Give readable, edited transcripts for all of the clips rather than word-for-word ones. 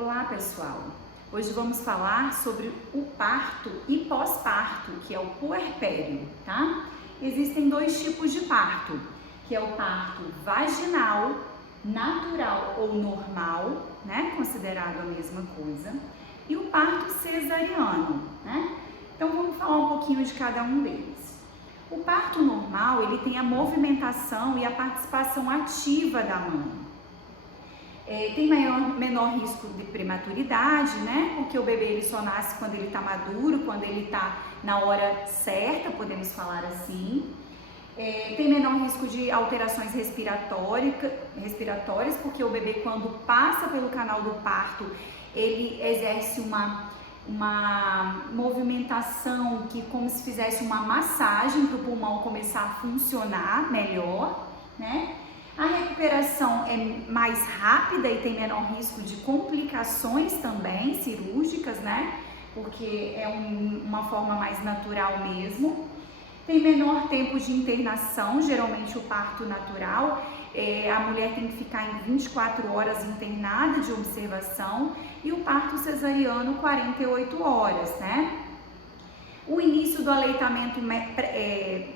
Olá pessoal, hoje vamos falar sobre o parto e pós-parto, que é o puerpério, tá? Existem dois tipos de parto, que é o parto vaginal, natural ou normal, né? Considerado a mesma coisa, e o parto cesariano, né? Então vamos falar um pouquinho de cada um deles. O parto normal, ele tem a movimentação e a participação ativa da mãe. Tem menor risco de prematuridade, né? Porque o bebê ele só nasce quando ele está maduro, quando ele está na hora certa, podemos falar assim. Tem menor risco de alterações respiratórias, porque o bebê quando passa pelo canal do parto, ele exerce uma movimentação que como se fizesse uma massagem para o pulmão começar a funcionar melhor, né? A recuperação é mais rápida e tem menor risco de complicações também cirúrgicas, né? Porque é uma forma mais natural mesmo. Tem menor tempo de internação, geralmente o parto natural, a mulher tem que ficar em 24 horas internada de observação e o parto cesariano 48 horas, né? O início do aleitamento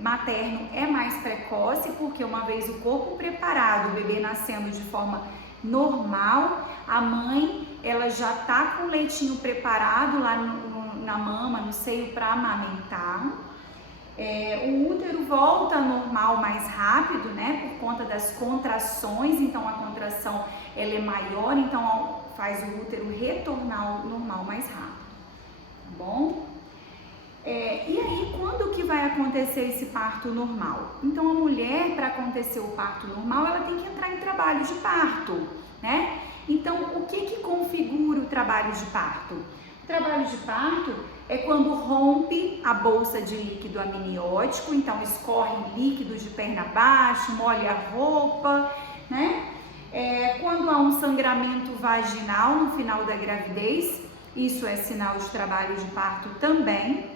materno é mais precoce, porque uma vez o corpo preparado, o bebê nascendo de forma normal, a mãe ela já tá com o leitinho preparado lá na mama, no seio para amamentar. O útero volta ao normal mais rápido, né, por conta das contrações, então a contração ela é maior, então faz o útero retornar ao normal mais rápido, tá bom? E aí, quando que vai acontecer esse parto normal? Então, a mulher, para acontecer o parto normal, ela tem que entrar em trabalho de parto, né? Então, o que configura o trabalho de parto? O trabalho de parto é quando rompe a bolsa de líquido amniótico, então escorre líquido de perna abaixo, molha a roupa, né? Quando há um sangramento vaginal no final da gravidez, isso é sinal de trabalho de parto também.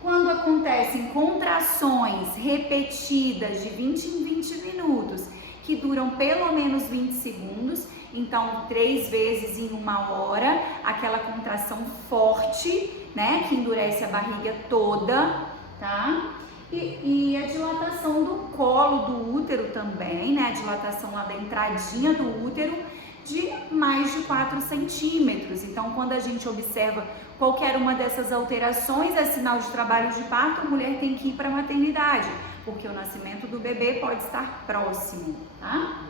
Quando acontecem contrações repetidas de 20 em 20 minutos, que duram pelo menos 20 segundos, então 3 vezes em 1 hora, aquela contração forte, né, que endurece a barriga toda, tá? E a dilatação do colo do útero também, né, a dilatação lá da entradinha do útero, de mais de 4 centímetros. Então, quando a gente observa qualquer uma dessas alterações, é sinal de trabalho de parto, a mulher tem que ir para a maternidade, porque o nascimento do bebê pode estar próximo, tá?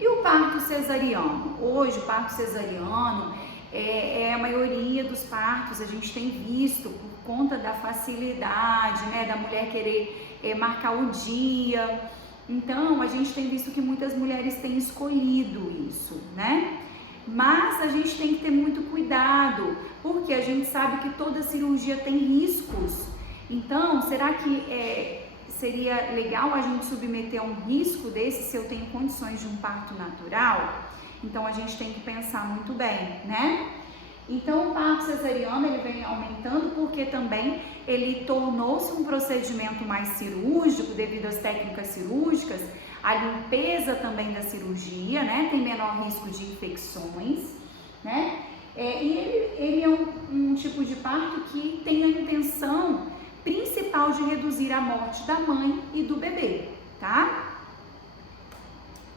E o parto cesariano? Hoje, o parto cesariano é a maioria dos partos, a gente tem visto, por conta da facilidade, né, da mulher querer marcar o dia. Então, a gente tem visto que muitas mulheres têm escolhido isso, né? Mas a gente tem que ter muito cuidado, porque a gente sabe que toda cirurgia tem riscos. Então, será que seria legal a gente submeter a um risco desse se eu tenho condições de um parto natural? Então, a gente tem que pensar muito bem, né? Então, o parto cesariano ele vem aumentando porque também ele tornou-se um procedimento mais cirúrgico devido às técnicas cirúrgicas, a limpeza também da cirurgia, né? Tem menor risco de infecções, né? E ele é um tipo de parto que tem a intenção principal de reduzir a morte da mãe e do bebê, tá?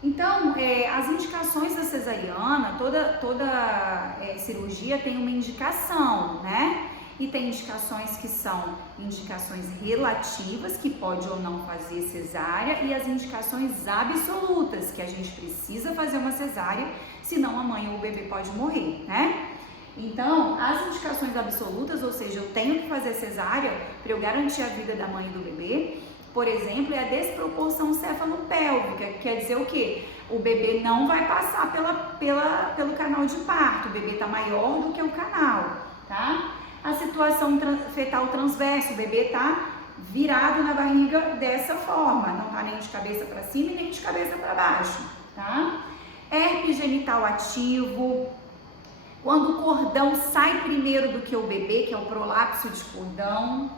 Então, as indicações da cesariana, toda cirurgia tem uma indicação, né? E tem indicações que são indicações relativas, que pode ou não fazer cesárea, e as indicações absolutas, que a gente precisa fazer uma cesárea, senão a mãe ou o bebê pode morrer, né? Então, as indicações absolutas, ou seja, eu tenho que fazer cesárea para eu garantir a vida da mãe e do bebê, por exemplo, é a desproporção cefalopélvica, que quer dizer o quê? O bebê não vai passar pelo canal de parto, o bebê está maior do que o canal, tá? A situação fetal transversa, o bebê está virado na barriga dessa forma, não está nem de cabeça para cima e nem de cabeça para baixo, tá? Herpes genital ativo, quando o cordão sai primeiro do que o bebê, que é o prolapso de cordão.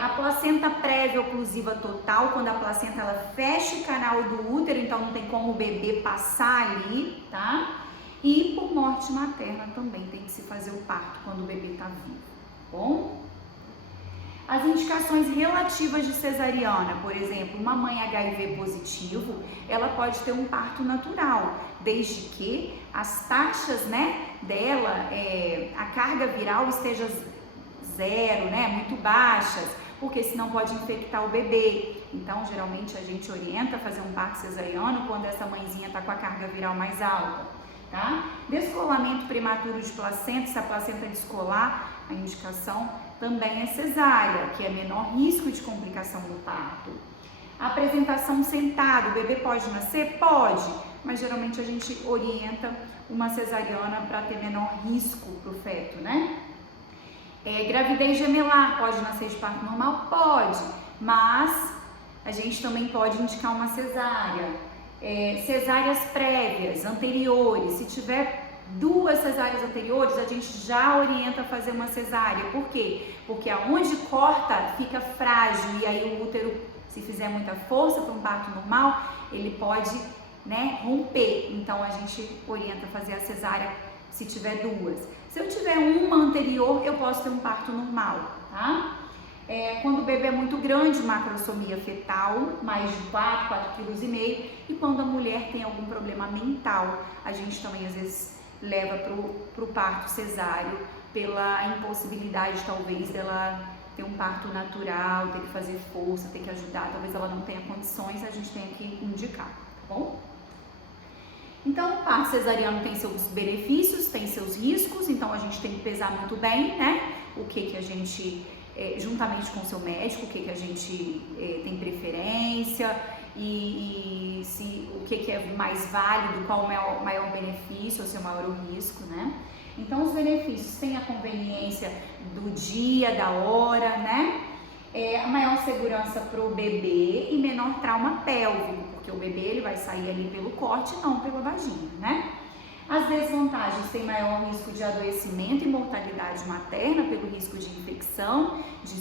A placenta prévia oclusiva total, quando a placenta ela fecha o canal do útero, então não tem como o bebê passar ali, tá? E por morte materna também tem que se fazer o parto quando o bebê está vivo, bom? As indicações relativas de cesariana, por exemplo, uma mãe HIV positivo, ela pode ter um parto natural, desde que as taxas, dela, a carga viral esteja zero, muito baixas, porque senão pode infectar o bebê. Então, geralmente a gente orienta a fazer um parto cesariano quando essa mãezinha está com a carga viral mais alta, tá? Descolamento prematuro de placenta, se a placenta descolar, a indicação também é cesárea, que é menor risco de complicação do parto. Apresentação sentado, o bebê pode nascer? Pode, mas geralmente a gente orienta uma cesariana para ter menor risco para o feto, Gravidez gemelar, pode nascer de parto normal? Pode, mas a gente também pode indicar uma cesárea. Cesáreas prévias, anteriores, se tiver 2 cesáreas anteriores, a gente já orienta a fazer uma cesárea. Por quê? Porque aonde corta fica frágil e aí o útero, se fizer muita força para um parto normal, ele pode, romper. Então a gente orienta a fazer a cesárea se tiver 2. Se eu tiver uma anterior, eu posso ter um parto normal, tá? Quando o bebê é muito grande, macrosomia fetal, mais de 4,5 kg, e quando a mulher tem algum problema mental, a gente também às vezes leva para o parto cesáreo, pela impossibilidade talvez dela ter um parto natural, ter que fazer força, ter que ajudar, talvez ela não tenha condições, a gente tenha que indicar, tá bom? Então, o parto cesariano tem seus benefícios, tem seus riscos, então a gente tem que pesar muito bem, o que a gente, juntamente com o seu médico, o que a gente tem preferência e o que é mais válido, qual o maior benefício ou seu maior risco, Então, os benefícios têm a conveniência do dia, da hora, a maior segurança para o bebê e menor trauma pélvico, porque o bebê ele vai sair ali pelo corte, não pela vagina, As desvantagens: tem maior risco de adoecimento e mortalidade materna pelo risco de infecção, de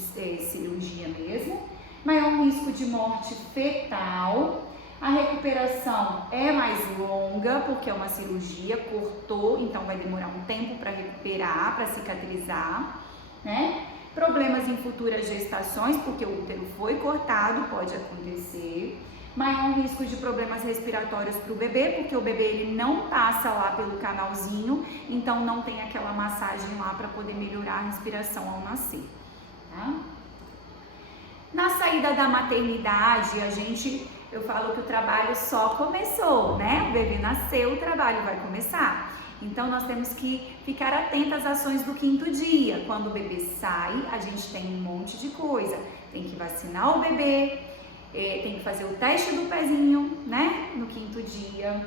cirurgia mesmo, maior risco de morte fetal, a recuperação é mais longa, porque é uma cirurgia, cortou, então vai demorar um tempo para recuperar, para cicatrizar, Problemas em futuras gestações, porque o útero foi cortado, pode acontecer. Maior risco de problemas respiratórios para o bebê, porque o bebê ele não passa lá pelo canalzinho, então não tem aquela massagem lá para poder melhorar a respiração ao nascer, Na saída da maternidade, eu falo que o trabalho só começou, O bebê nasceu, o trabalho vai começar. Então, nós temos que ficar atentos às ações do 5º dia. Quando o bebê sai, a gente tem um monte de coisa. Tem que vacinar o bebê, tem que fazer o teste do pezinho, no 5º dia.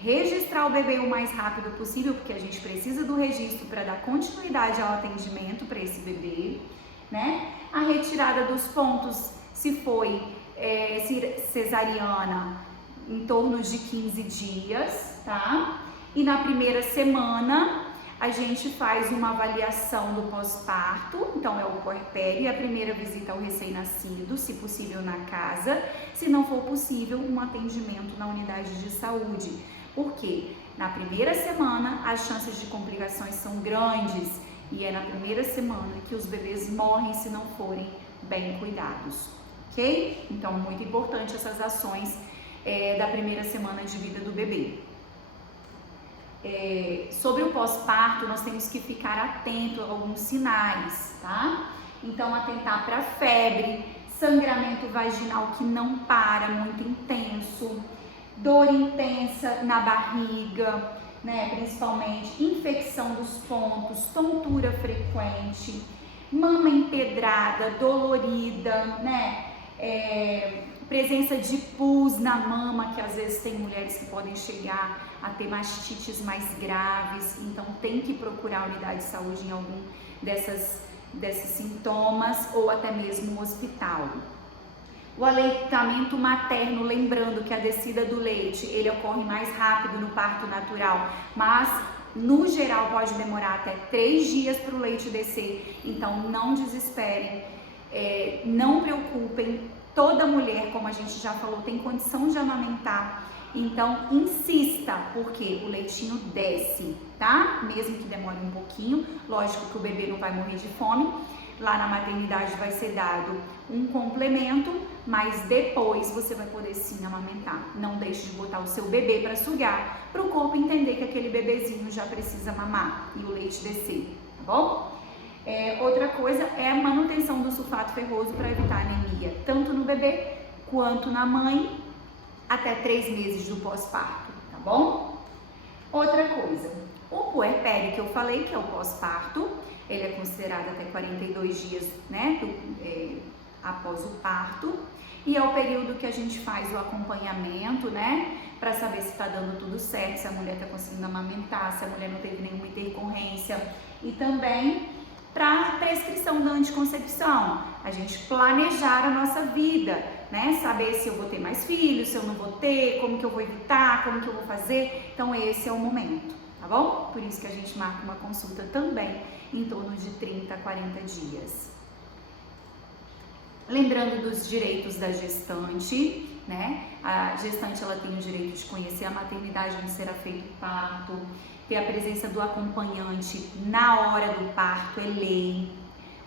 Registrar o bebê o mais rápido possível, porque a gente precisa do registro para dar continuidade ao atendimento para esse bebê, A retirada dos pontos, se foi cesariana, em torno de 15 dias, E na primeira semana, a gente faz uma avaliação do pós-parto, então é o puerpério e a primeira visita ao recém-nascido, se possível na casa, se não for possível, um atendimento na unidade de saúde. Por quê? Na primeira semana, as chances de complicações são grandes e é na primeira semana que os bebês morrem se não forem bem cuidados, ok? Então, muito importante essas ações da primeira semana de vida do bebê. Sobre o pós-parto, nós temos que ficar atento a alguns sinais, Então, atentar para febre, sangramento vaginal que não para, muito intenso, dor intensa na barriga, principalmente, infecção dos pontos, tontura frequente, mama empedrada, dolorida, presença de pus na mama, que às vezes tem mulheres que podem chegar a ter mastites mais graves, então tem que procurar a unidade de saúde em algum desses sintomas ou até mesmo o hospital. O aleitamento materno, lembrando que a descida do leite, ele ocorre mais rápido no parto natural, mas no geral pode demorar até 3 dias para o leite descer, então não desesperem, não preocupem. Toda mulher, como a gente já falou, tem condição de amamentar Então, insista, porque o leitinho desce, tá? Mesmo que demore um pouquinho, lógico que o bebê não vai morrer de fome. Lá na maternidade vai ser dado um complemento, mas depois você vai poder sim amamentar. Não deixe de botar o seu bebê para sugar, para o corpo entender que aquele bebezinho já precisa mamar e o leite descer, tá bom? Outra coisa é a manutenção do sulfato ferroso para evitar anemia, tanto no bebê quanto na mãe, até 3 meses do pós-parto, tá bom? Outra coisa, o puerpério que eu falei, que é o pós-parto, ele é considerado até 42 dias, né, após o parto, e é o período que a gente faz o acompanhamento, né, para saber se está dando tudo certo, se a mulher está conseguindo amamentar, se a mulher não teve nenhuma intercorrência, e também para prescrição da anticoncepção, a gente planejar a nossa vida, né, saber se eu vou ter mais filhos, se eu não vou ter, como que eu vou evitar, como que eu vou fazer, então esse é o momento, tá bom? Por isso que a gente marca uma consulta também em torno de 30 a 40 dias. Lembrando dos direitos da gestante, né? A gestante ela tem o direito de conhecer a maternidade onde será feito o parto, ter a presença do acompanhante na hora do parto, é lei.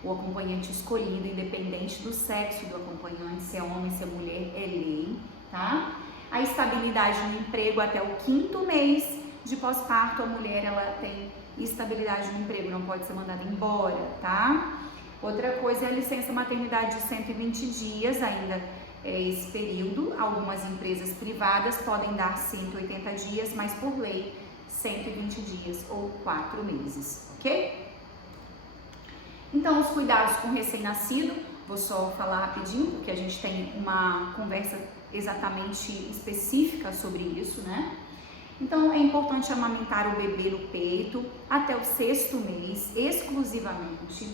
O acompanhante escolhido, independente do sexo do acompanhante, se é homem, se é mulher, é lei, tá? A estabilidade no emprego até o 5º mês de pós-parto, a mulher ela tem estabilidade no emprego, não pode ser mandada embora, tá? Outra coisa é a licença maternidade de 120 dias, ainda é esse período. Algumas empresas privadas podem dar 180 dias, mas por lei 120 dias ou 4 meses, ok? Então, os cuidados com o recém-nascido, vou só falar rapidinho, porque a gente tem uma conversa exatamente específica sobre isso, né? Então, é importante amamentar o bebê no peito até o 6º mês, exclusivamente.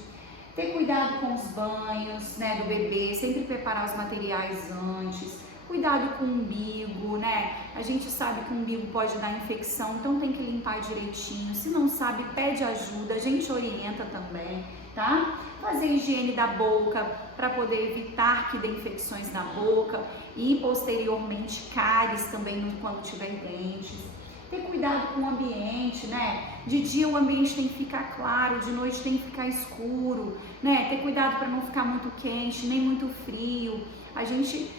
Ter cuidado com os banhos, né, do bebê, sempre preparar os materiais antes. Cuidado com o umbigo, né? A gente sabe que o umbigo pode dar infecção, então tem que limpar direitinho. Se não sabe, pede ajuda, a gente orienta também, tá? Fazer higiene da boca para poder evitar que dê infecções na boca e posteriormente cáries também quando tiver dentes. Ter cuidado com o ambiente, né? De dia o ambiente tem que ficar claro, de noite tem que ficar escuro, né? Ter cuidado para não ficar muito quente, nem muito frio. A gente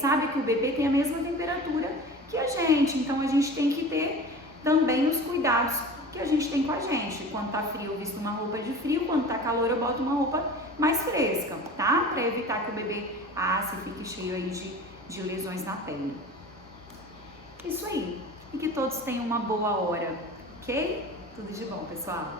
sabe que o bebê tem a mesma temperatura que a gente, então a gente tem que ter também os cuidados que a gente tem com a gente. Quando tá frio eu visto uma roupa de frio, quando tá calor eu boto uma roupa mais fresca, tá? Para evitar que o bebê asse e fique cheio aí de lesões na pele. Isso aí. E que todos tenham uma boa hora, ok? Tudo de bom, pessoal!